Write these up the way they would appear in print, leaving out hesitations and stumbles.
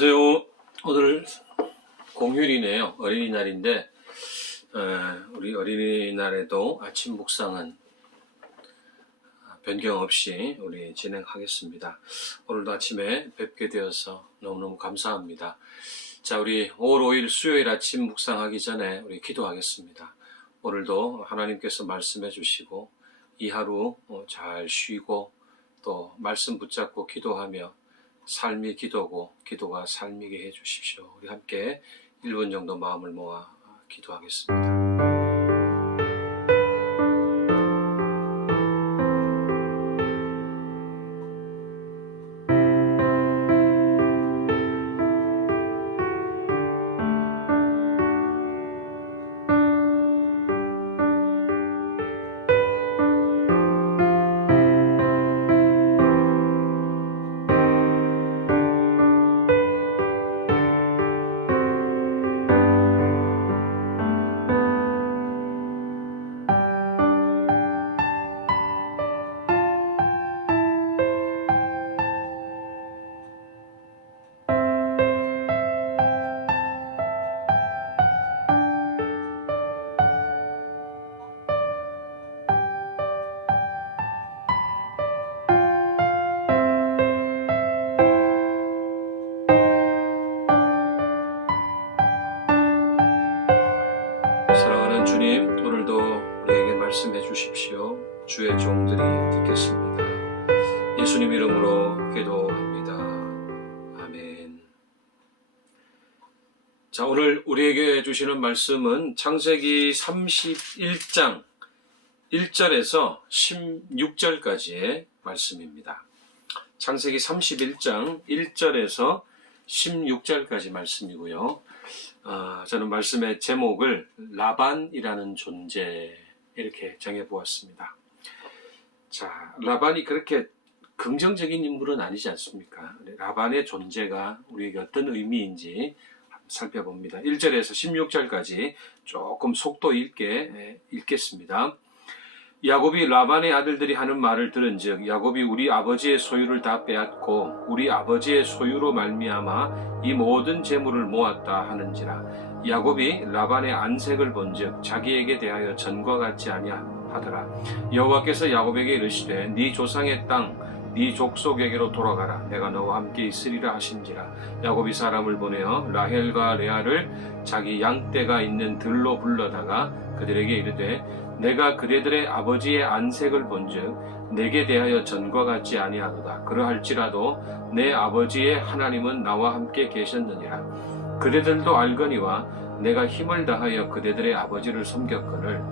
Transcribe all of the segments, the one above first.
안녕하세요. 오늘 공휴일이네요. 어린이날인데 우리 어린이날에도 아침 묵상은 변경 없이 우리 진행하겠습니다. 오늘도 아침에 뵙게 되어서 너무너무 감사합니다. 자, 우리 5월 5일 수요일 아침 묵상하기 전에 우리 기도하겠습니다. 오늘도 하나님께서 말씀해 주시고 이 하루 잘 쉬고 또 말씀 붙잡고 기도하며 삶이 기도고 기도가 삶이게 해주십시오. 우리 함께 1분 정도 마음을 모아 기도하겠습니다. 사랑하는 주님, 오늘도 우리에게 말씀해 주십시오. 주의 종들이 듣겠습니다. 예수님 이름으로 기도합니다. 아멘. 자, 오늘 우리에게 주시는 말씀은 창세기 31장 1절에서 16절까지의 말씀입니다. 창세기 31장 1절에서 16절까지 말씀이고요. 저는 말씀의 제목을 라반이라는 존재 이렇게 정해보았습니다. 자, 라반이 그렇게 긍정적인 인물은 아니지 않습니까? 라반의 존재가 우리에게 어떤 의미인지 살펴봅니다. 1절에서 16절까지 조금 속도 있게 읽겠습니다. 야곱이 라반의 아들들이 하는 말을 들은즉 야곱이 우리 아버지의 소유를 다 빼앗고 우리 아버지의 소유로 말미암아 이 모든 재물을 모았다 하는지라. 야곱이 라반의 안색을 본즉 자기에게 대하여 전과 같지 아니하더라. 여호와께서 야곱에게 이르시되 네 조상의 땅 네 족속에게로 돌아가라. 내가 너와 함께 있으리라 하신지라. 야곱이 사람을 보내어 라헬과 레아를 자기 양떼가 있는 들로 불러다가 그들에게 이르되 내가 그대들의 아버지의 안색을 본즉 내게 대하여 전과 같지 아니하도다. 그러할지라도 내 아버지의 하나님은 나와 함께 계셨느니라. 그대들도 알거니와 내가 힘을 다하여 그대들의 아버지를 섬겼거늘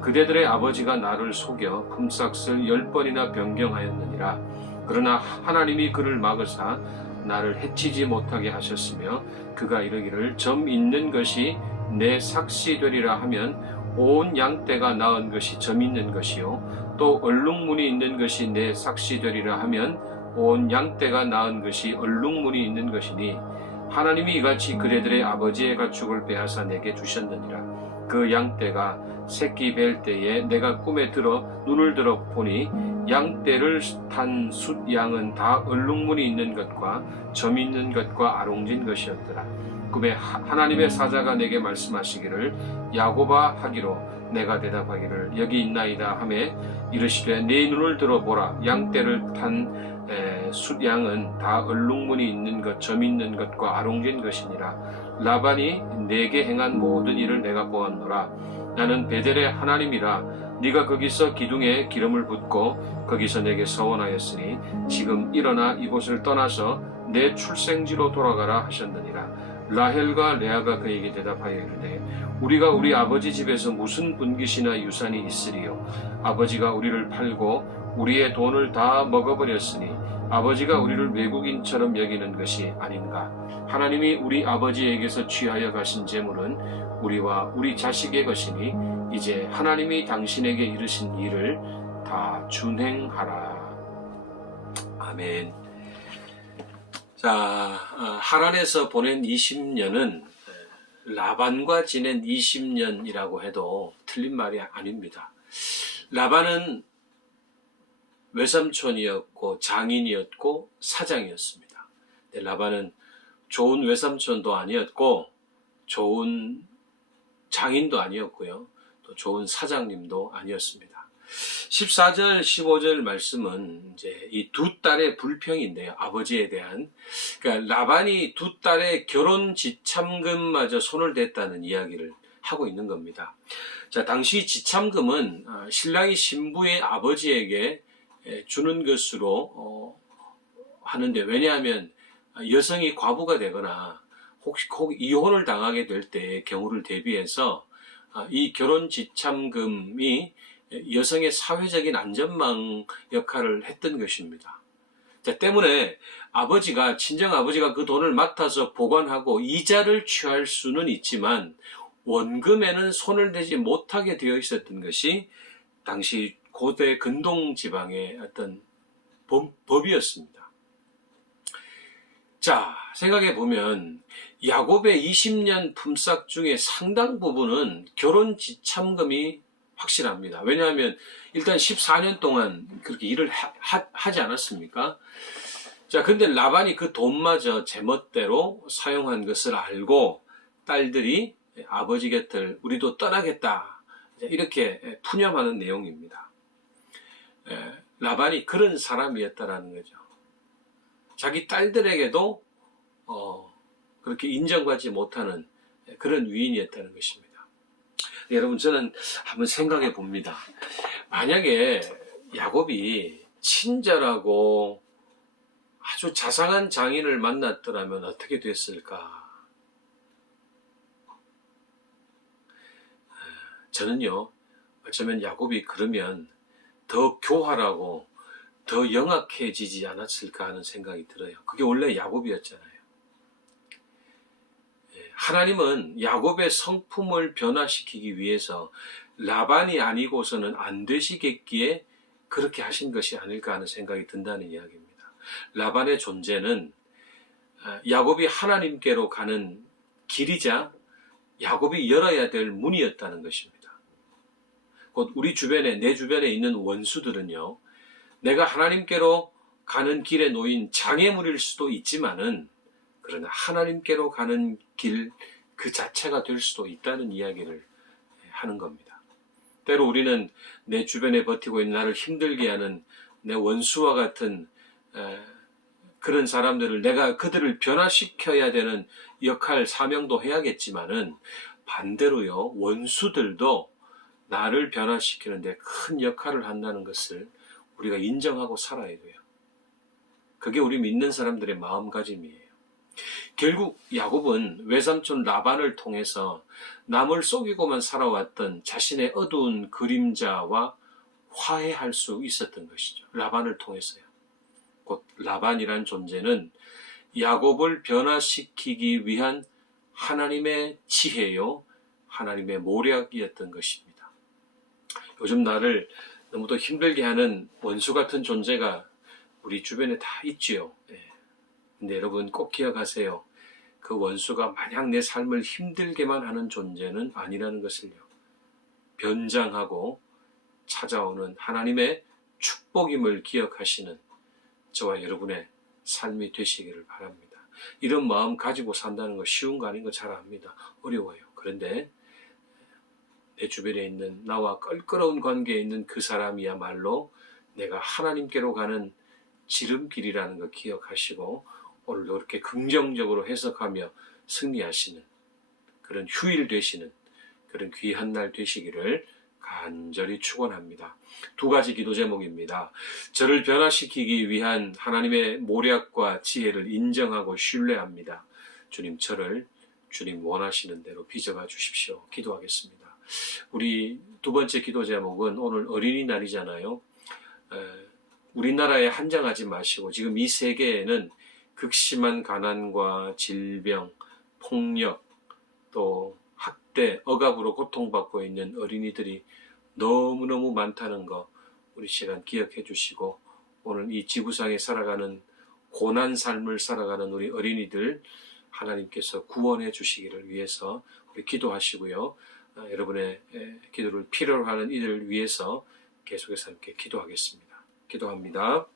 그대들의 아버지가 나를 속여 품삯을 10번이나 변경하였느니라. 그러나 하나님이 그를 막으사 나를 해치지 못하게 하셨으며 그가 이르기를 점 있는 것이 내 삭시 되리라 하면 온 양떼가 낳은 것이 점 있는 것이요 또 얼룩무늬 있는 것이 내 삭시 되리라 하면 온 양떼가 낳은 것이 얼룩무늬 있는 것이니 하나님이 이같이 그대들의 아버지의 가축을 빼앗아 내게 주셨느니라. 그 양떼가 새끼 뵐 때에 내가 꿈에 들어 눈을 들어 보니 양떼를 탄 숫양은 다 얼룩무늬 있는 것과 점 있는 것과 아롱진 것이었더라. 꿈에 하나님의 사자가 내게 말씀하시기를 야곱아 하기로 내가 대답하기를 여기 있나이다 하매 이르시되 네 눈을 들어보라. 양떼를 탄 숫양은 다 얼룩무늬 있는 것, 점 있는 것과 아롱진 것이니라. 라반이 내게 행한 모든 일을 내가 보았노라. 나는 베델의 하나님이라. 네가 거기서 기둥에 기름을 붓고 거기서 내게 서원하였으니 지금 일어나 이곳을 떠나서 내 출생지로 돌아가라 하셨느니라. 라헬과 레아가 그에게 대답하여 이르되 우리가 우리 아버지 집에서 무슨 분깃이나 유산이 있으리요. 아버지가 우리를 팔고 우리의 돈을 다 먹어버렸으니 아버지가 우리를 외국인처럼 여기는 것이 아닌가. 하나님이 우리 아버지에게서 취하여 가신 재물은 우리와 우리 자식의 것이니 이제 하나님이 당신에게 이르신 일을 다 준행하라. 아멘. 자, 하란에서 보낸 20년은 라반과 지낸 20년이라고 해도 틀린 말이 아닙니다. 라반은 외삼촌이었고 장인이었고 사장이었습니다. 라반은 좋은 외삼촌도 아니었고 좋은 장인도 아니었고요. 또 좋은 사장님도 아니었습니다. 14절, 15절 말씀은 이제 이 두 딸의 불평인데요. 아버지에 대한. 그러니까 라반이 두 딸의 결혼 지참금마저 손을 댔다는 이야기를 하고 있는 겁니다. 자, 당시 지참금은 신랑이 신부의 아버지에게 주는 것으로 하는데, 왜냐하면 여성이 과부가 되거나 혹시 이혼을 당하게 될 때의 경우를 대비해서 이 결혼 지참금이 여성의 사회적인 안전망 역할을 했던 것입니다. 자, 때문에 친정 아버지가 그 돈을 맡아서 보관하고 이자를 취할 수는 있지만 원금에는 손을 대지 못하게 되어 있었던 것이 당시 고대 근동 지방의 어떤 법이었습니다. 자, 생각해 보면 야곱의 20년 품삯 중에 상당 부분은 결혼 지참금이 확실합니다. 왜냐하면 일단 14년 동안 그렇게 일을 하지 않았습니까? 자, 근데 라반이 그 돈마저 제멋대로 사용한 것을 알고 딸들이 아버지 곁을 우리도 떠나겠다, 이렇게 푸념하는 내용입니다. 라반이 그런 사람이었다라는 거죠. 자기 딸들에게도 그렇게 인정받지 못하는 그런 위인이었다는 것입니다. 여러분, 저는 한번 생각해 봅니다. 만약에 야곱이 친절하고 아주 자상한 장인을 만났더라면 어떻게 됐을까? 저는요, 어쩌면 야곱이 그러면 더 교활하고 더 영악해지지 않았을까 하는 생각이 들어요. 그게 원래 야곱이었잖아요. 하나님은 야곱의 성품을 변화시키기 위해서 라반이 아니고서는 안 되시겠기에 그렇게 하신 것이 아닐까 하는 생각이 든다는 이야기입니다. 라반의 존재는 야곱이 하나님께로 가는 길이자 야곱이 열어야 될 문이었다는 것입니다. 곧 우리 주변에, 내 주변에 있는 원수들은요, 내가 하나님께로 가는 길에 놓인 장애물일 수도 있지만은, 그러나 하나님께로 가는 길 그 자체가 될 수도 있다는 이야기를 하는 겁니다. 때로 우리는 내 주변에 버티고 있는 나를 힘들게 하는 내 원수와 같은 그런 사람들을 내가 그들을 변화시켜야 되는 역할, 사명도 해야겠지만은 반대로요, 원수들도 나를 변화시키는데 큰 역할을 한다는 것을 우리가 인정하고 살아야 돼요. 그게 우리 믿는 사람들의 마음가짐이에요. 결국 야곱은 외삼촌 라반을 통해서 남을 속이고만 살아왔던 자신의 어두운 그림자와 화해할 수 있었던 것이죠. 라반을 통해서요. 곧 라반이란 존재는 야곱을 변화시키기 위한 하나님의 지혜요, 하나님의 모략이었던 것입니다. 요즘 나를 너무도 힘들게 하는 원수 같은 존재가 우리 주변에 다 있지요. 근데 여러분 꼭 기억하세요. 그 원수가 마냥 내 삶을 힘들게만 하는 존재는 아니라는 것을요. 변장하고 찾아오는 하나님의 축복임을 기억하시는 저와 여러분의 삶이 되시기를 바랍니다. 이런 마음 가지고 산다는 거 쉬운 거 아닌 거 잘 압니다. 어려워요. 그런데 내 주변에 있는 나와 껄끄러운 관계에 있는 그 사람이야말로 내가 하나님께로 가는 지름길이라는 거 기억하시고 오늘도 그렇게 긍정적으로 해석하며 승리하시는 그런 휴일 되시는 그런 귀한 날 되시기를 간절히 축원합니다. 두 가지 기도 제목입니다. 저를 변화시키기 위한 하나님의 모략과 지혜를 인정하고 신뢰합니다. 주님, 저를 주님 원하시는 대로 빚어가 주십시오. 기도하겠습니다. 우리 두 번째 기도 제목은 오늘 어린이날이잖아요. 우리나라에 한정하지 마시고 지금 이 세계에는 극심한 가난과 질병, 폭력, 또 학대, 억압으로 고통받고 있는 어린이들이 너무너무 많다는 거 우리 시간 기억해 주시고 오늘 이 지구상에 살아가는 고난 삶을 살아가는 우리 어린이들 하나님께서 구원해 주시기를 위해서 우리 기도하시고요. 여러분의 기도를 필요로 하는 이들을 위해서 계속해서 함께 기도하겠습니다. 기도합니다.